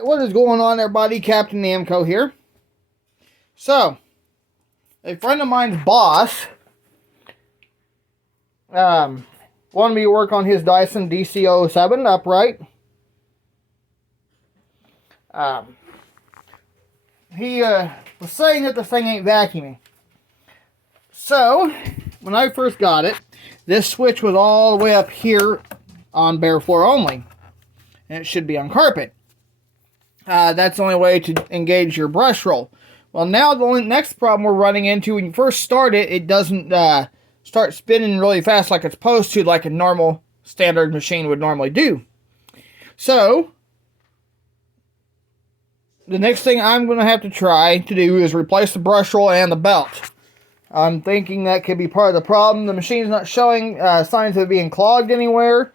What is going on, everybody? Captain Namco here. So, a friend of mine's boss wanted me to work on his Dyson DC 07 upright. He was saying that the thing ain't vacuuming. So, when I first got it, this switch was all the way up here on bare floor only. And it should be on carpet. That's the only way to engage your brush roll. Well, now the next problem we're running into, when you first start it, it doesn't start spinning really fast like it's supposed to, like a normal standard machine would normally do. So, the next thing I'm going to have to try to do is replace the brush roll and the belt. I'm thinking that could be part of the problem. The machine's not showing signs of it being clogged anywhere.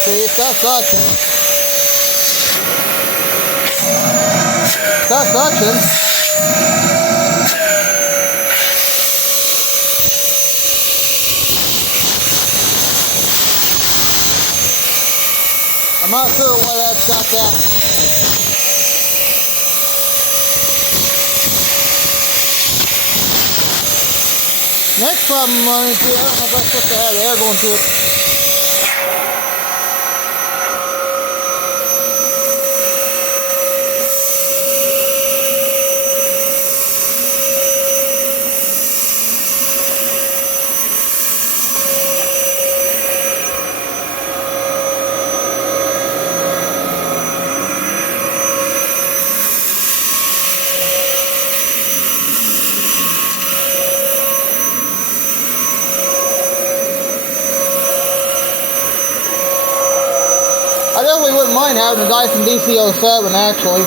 See, it's not suction. It's not suction. I'm not sure why that's got that. Next problem I'm running into, I don't know if that's supposed to have air going through it. I definitely wouldn't mind having a Dyson DC 07, actually.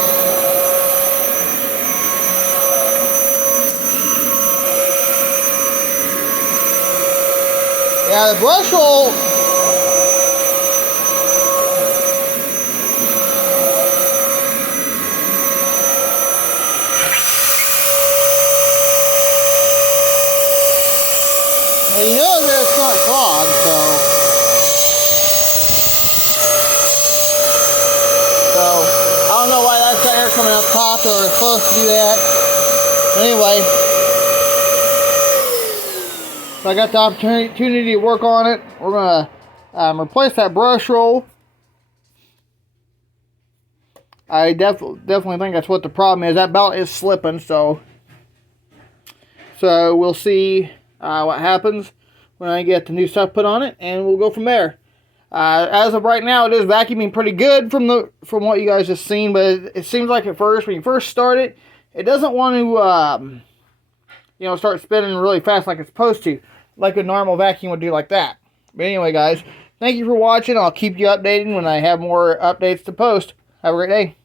Yeah, the brush roll... Well, you know that it's not clogged, so... I don't know why that's got air coming up top, or it's supposed to do that. But anyway, so I got the opportunity to work on it. We're going to replace that brush roll. I definitely think that's what the problem is. That belt is slipping, so we'll see what happens when I get the new stuff put on it, and we'll go from there. As of right now, it is vacuuming pretty good from what you guys just seen, but it seems like at first, when you first start it, it doesn't want to, start spinning really fast like it's supposed to, like a normal vacuum would do like that. But anyway, guys, thank you for watching. I'll keep you updated when I have more updates to post. Have a great day.